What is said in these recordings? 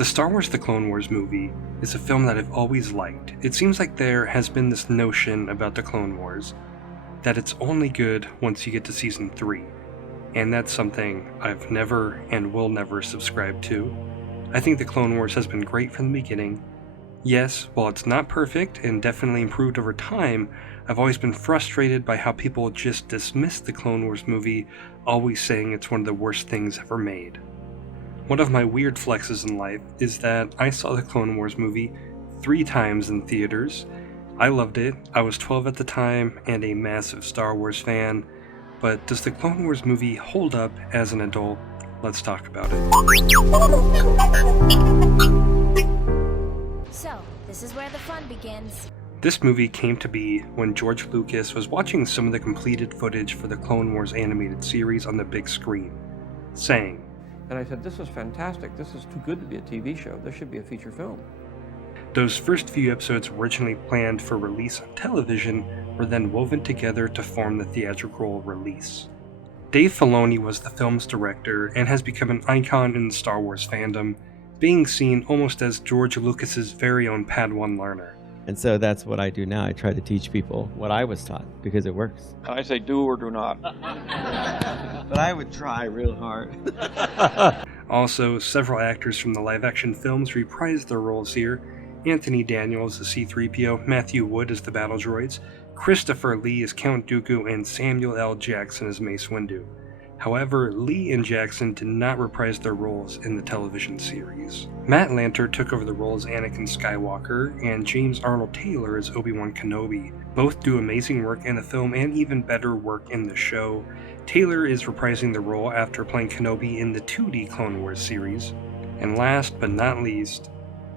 The Star Wars The Clone Wars movie is a film that I've always liked. It seems like there has been this notion about The Clone Wars that it's only good once you get to Season 3, and that's something I've never and will never subscribe to. I think The Clone Wars has been great from the beginning. Yes, while it's not perfect and definitely improved over time, I've always been frustrated by how people just dismiss the Clone Wars movie, always saying it's one of the worst things ever made. One of my weird flexes in life is that I saw the Clone Wars movie 3 times in theaters. I loved it. I was 12 at the time and a massive Star Wars fan. But does the Clone Wars movie hold up as an adult? Let's talk about it. So, this is where the fun begins. This movie came to be when George Lucas was watching some of the completed footage for the Clone Wars animated series on the big screen, saying, and I said, this is fantastic. This is too good to be a TV show. This should be a feature film. Those first few episodes originally planned for release on television were then woven together to form the theatrical release. Dave Filoni was the film's director and has become an icon in the Star Wars fandom, being seen almost as George Lucas's very own Padawan learner. And so that's what I do now. I try to teach people what I was taught because it works. I say do or do not. But I would try real hard. Also, several actors from the live-action films reprised their roles here. Anthony Daniels as C-3PO, Matthew Wood as the battle droids, Christopher Lee as Count Dooku, and Samuel L. Jackson as Mace Windu. However, Lee and Jackson did not reprise their roles in the television series. Matt Lanter took over the role as Anakin Skywalker, and James Arnold Taylor as Obi-Wan Kenobi. Both do amazing work in the film and even better work in the show. Taylor is reprising the role after playing Kenobi in the 2D Clone Wars series. And last but not least,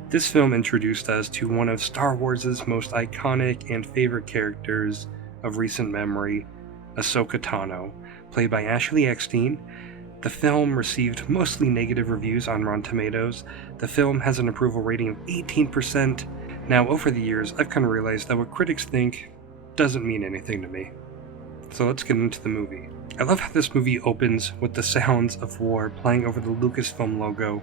this film introduced us to one of Star Wars' most iconic and favorite characters of recent memory, Ahsoka Tano, played by Ashley Eckstein. The film received mostly negative reviews on Rotten Tomatoes. The film has an approval rating of 18%. Now, over the years, I've kind of realized that what critics think doesn't mean anything to me. So let's get into the movie. I love how this movie opens with the sounds of war playing over the Lucasfilm logo.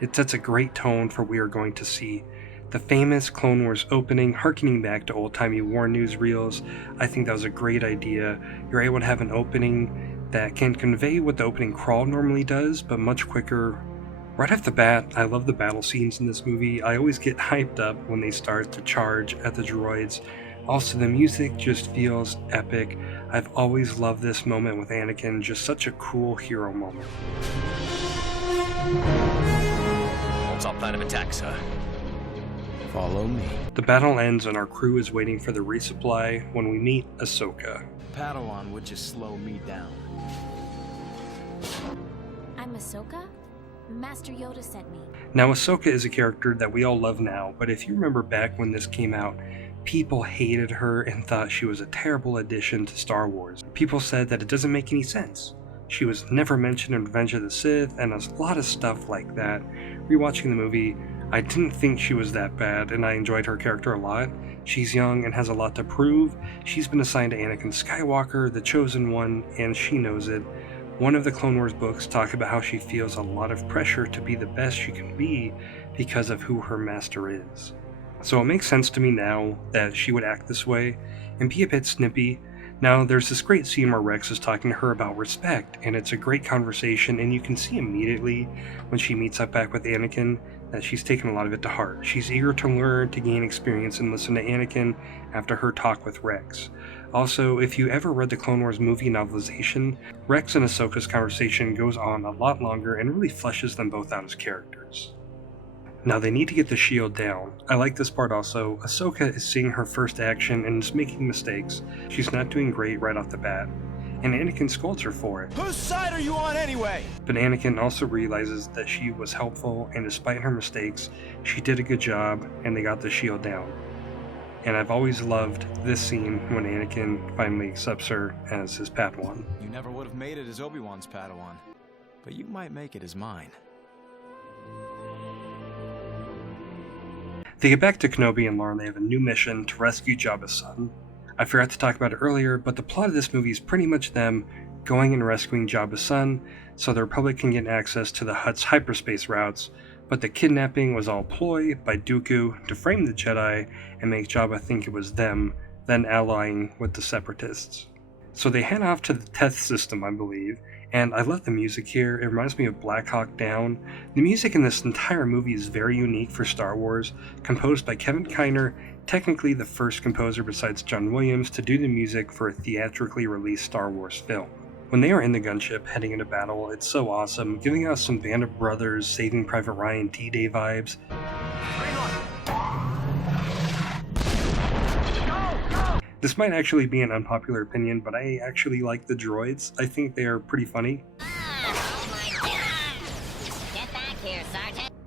It sets a great tone for what we are going to see. The famous Clone Wars opening, harkening back to old-timey war newsreels. I think that was a great idea. You're able to have an opening that can convey what the opening crawl normally does, but much quicker. Right off the bat, I love the battle scenes in this movie. I always get hyped up when they start to charge at the droids. Also, the music just feels epic. I've always loved this moment with Anakin, just such a cool hero moment. What's our plan of attack, sir? Follow me. The battle ends and our crew is waiting for the resupply when we meet Ahsoka. Padawan would just slow me down. I'm Ahsoka? Master Yoda sent me. Now, Ahsoka is a character that we all love now, but if you remember back when this came out, people hated her and thought she was a terrible addition to Star Wars. People said that it doesn't make any sense. She was never mentioned in Revenge of the Sith, and a lot of stuff like that. Rewatching the movie, I didn't think she was that bad, and I enjoyed her character a lot. She's young and has a lot to prove. She's been assigned to Anakin Skywalker, the Chosen One, and she knows it. One of the Clone Wars books talks about how she feels a lot of pressure to be the best she can be because of who her master is. So it makes sense to me now that she would act this way and be a bit snippy. Now, there's this great scene where Rex is talking to her about respect, and it's a great conversation, and you can see immediately when she meets up back with Anakin that she's taken a lot of it to heart. She's eager to learn, to gain experience, and listen to Anakin after her talk with Rex. Also, if you ever read the Clone Wars movie novelization, Rex and Ahsoka's conversation goes on a lot longer and really fleshes them both out as characters. Now, they need to get the shield down. I like this part also. Ahsoka is seeing her first action and is making mistakes. She's not doing great right off the bat, and Anakin scolds her for it. Whose side are you on anyway? But Anakin also realizes that she was helpful, and despite her mistakes, she did a good job, and they got the shield down. And I've always loved this scene when Anakin finally accepts her as his Padawan. You never would have made it as Obi-Wan's Padawan, but you might make it as mine. They get back to Kenobi and learn they have a new mission to rescue Jabba's son. I forgot to talk about it earlier, but the plot of this movie is pretty much them going and rescuing Jabba's son so the Republic can get access to the Hutt's hyperspace routes, but the kidnapping was all a ploy by Dooku to frame the Jedi and make Jabba think it was them, then allying with the Separatists. So they head off to the Teth system, I believe, and I love the music here. It reminds me of Black Hawk Down. The music in this entire movie is very unique for Star Wars, composed by Kevin Kiner, technically the first composer besides John Williams to do the music for a theatrically released Star Wars film. When they are in the gunship heading into battle, it's so awesome, giving us some Band of Brothers, Saving Private Ryan D-Day vibes. This might actually be an unpopular opinion, but I actually like the droids. I think they are pretty funny.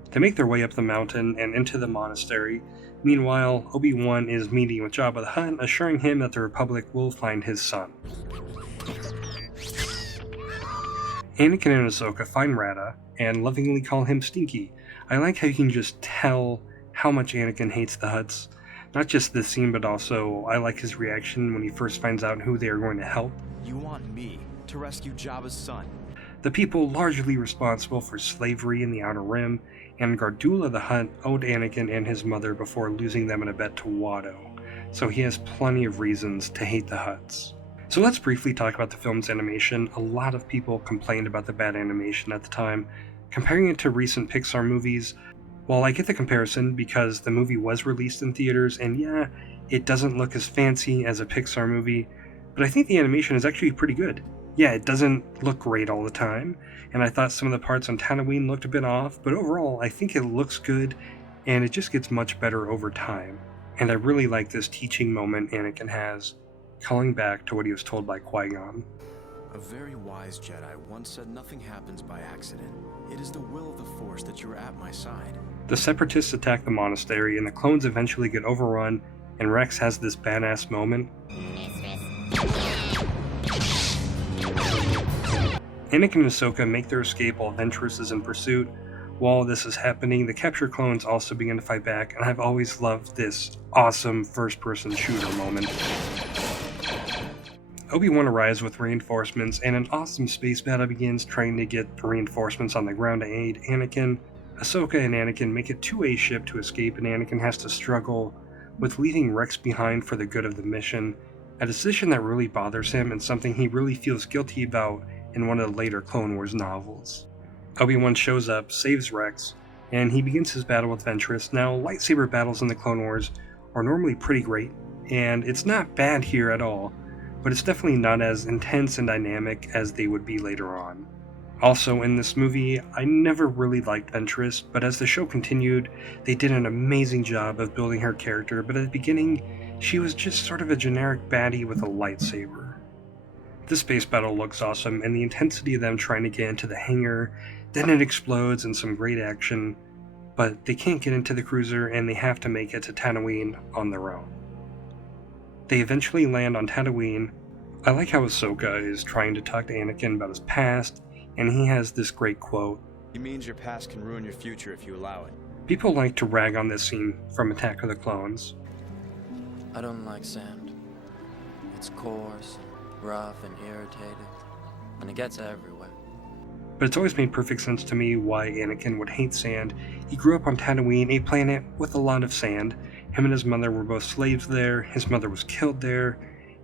They make their way up the mountain and into the monastery. Meanwhile, Obi-Wan is meeting with Jabba the Hutt, assuring him that the Republic will find his son. Anakin and Ahsoka find Rada and lovingly call him Stinky. I like how you can just tell how much Anakin hates the Hutts. Not just this scene, but also I like his reaction when he first finds out who they are going to help. You want me to rescue Jabba's son? The people largely responsible for slavery in the Outer Rim, and Gardula the Hutt owed Anakin and his mother before losing them in a bet to Watto, so he has plenty of reasons to hate the Hutts. So let's briefly talk about the film's animation. A lot of people complained about the bad animation at the time. Comparing it to recent Pixar movies, while I get the comparison because the movie was released in theaters, and yeah, it doesn't look as fancy as a Pixar movie, but I think the animation is actually pretty good. Yeah, it doesn't look great all the time, and I thought some of the parts on Tatooine looked a bit off, but overall I think it looks good, and it just gets much better over time. And I really like this teaching moment Anakin has, calling back to what he was told by Qui-Gon. A very wise Jedi once said nothing happens by accident. It is the will of the Force that you are at my side. The Separatists attack the monastery, and the clones eventually get overrun, and Rex has this badass moment. Anakin and Ahsoka make their escape while Ventress is in pursuit. While this is happening, the captured clones also begin to fight back, and I've always loved this awesome first-person shooter moment. Obi-Wan arrives with reinforcements, and an awesome space battle begins trying to get reinforcements on the ground to aid Anakin. Ahsoka and Anakin make it to a ship to escape, and Anakin has to struggle with leaving Rex behind for the good of the mission, a decision that really bothers him and something he really feels guilty about in one of the later Clone Wars novels. Obi-Wan shows up, saves Rex, and he begins his battle with Ventress. Now, lightsaber battles in the Clone Wars are normally pretty great, and it's not bad here at all, but it's definitely not as intense and dynamic as they would be later on. Also, in this movie, I never really liked Ventress, but as the show continued, they did an amazing job of building her character, but at the beginning, she was just sort of a generic baddie with a lightsaber. This space battle looks awesome, and the intensity of them trying to get into the hangar, then it explodes and some great action, but they can't get into the cruiser and they have to make it to Tatooine on their own. They eventually land on Tatooine. I like how Ahsoka is trying to talk to Anakin about his past, and he has this great quote. He means your past can ruin your future if you allow it. People like to rag on this scene from Attack of the Clones. I don't like sand. It's coarse, rough, and irritated, and it gets everywhere. But it's always made perfect sense to me why Anakin would hate sand. He grew up on Tatooine, a planet with a lot of sand. Him and his mother were both slaves there. His mother was killed there.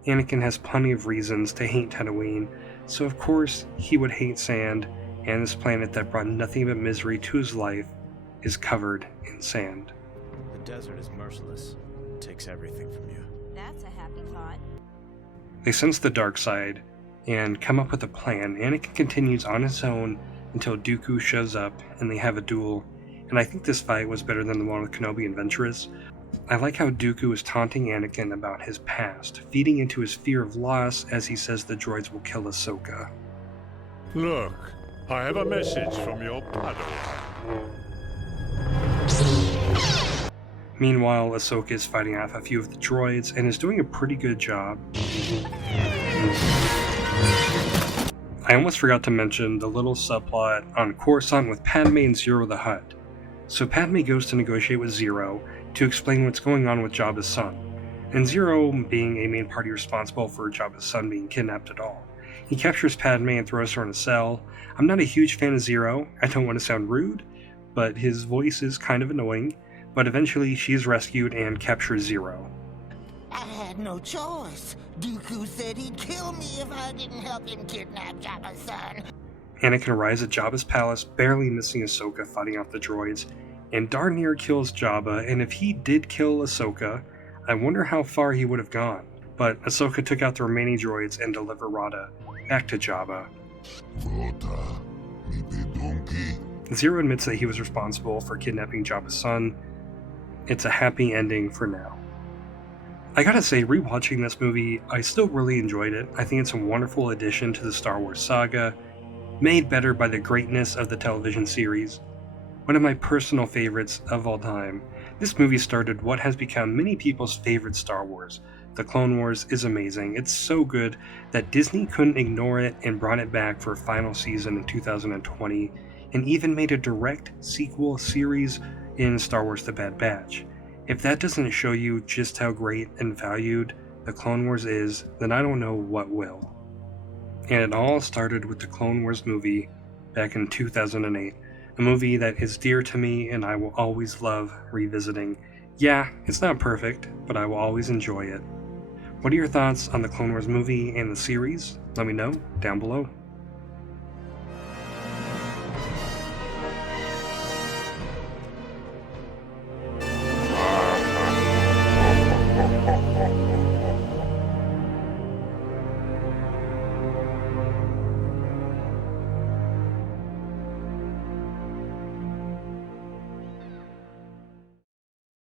Anakin has plenty of reasons to hate Tatooine, so of course he would hate sand, and this planet that brought nothing but misery to his life is covered in sand. The desert is merciless. It takes everything from you. That's a happy thought. They sense the dark side and come up with a plan. Anakin continues on his own until Dooku shows up and they have a duel, and I think this fight was better than the one with Kenobi and Ventress. I like how Dooku is taunting Anakin about his past, feeding into his fear of loss as he says the droids will kill Ahsoka. Look, I have a message from your Padawan. Meanwhile, Ahsoka is fighting off a few of the droids and is doing a pretty good job. I almost forgot to mention the little subplot on Coruscant with Padme and Zero the Hutt. So Padme goes to negotiate with Zero to explain what's going on with Jabba's son, and Zero being a main party responsible for Jabba's son being kidnapped at all. He captures Padme and throws her in a cell. I'm not a huge fan of Zero, I don't want to sound rude, but his voice is kind of annoying. But eventually she's rescued and captures Zero. I had no choice. Dooku said he'd kill me if I didn't help him kidnap Jabba's son. Anakin arrives at Jabba's palace, barely missing Ahsoka fighting off the droids, and darn near kills Jabba, and if he did kill Ahsoka, I wonder how far he would have gone. But Ahsoka took out the remaining droids and delivered Rada back to Jabba. Zero admits that he was responsible for kidnapping Jabba's son. It's a happy ending for now. I gotta say, rewatching this movie, I still really enjoyed it. I think it's a wonderful addition to the Star Wars saga, made better by the greatness of the television series. One of my personal favorites of all time, this movie started what has become many people's favorite Star Wars. The Clone Wars is amazing. It's so good that Disney couldn't ignore it and brought it back for a final season in 2020, and even made a direct sequel series in Star Wars The Bad Batch. If that doesn't show you just how great and valued The Clone Wars is, then I don't know what will. And it all started with the Clone Wars movie back in 2008, a movie that is dear to me and I will always love revisiting. Yeah, it's not perfect, but I will always enjoy it. What are your thoughts on the Clone Wars movie and the series? Let me know down below.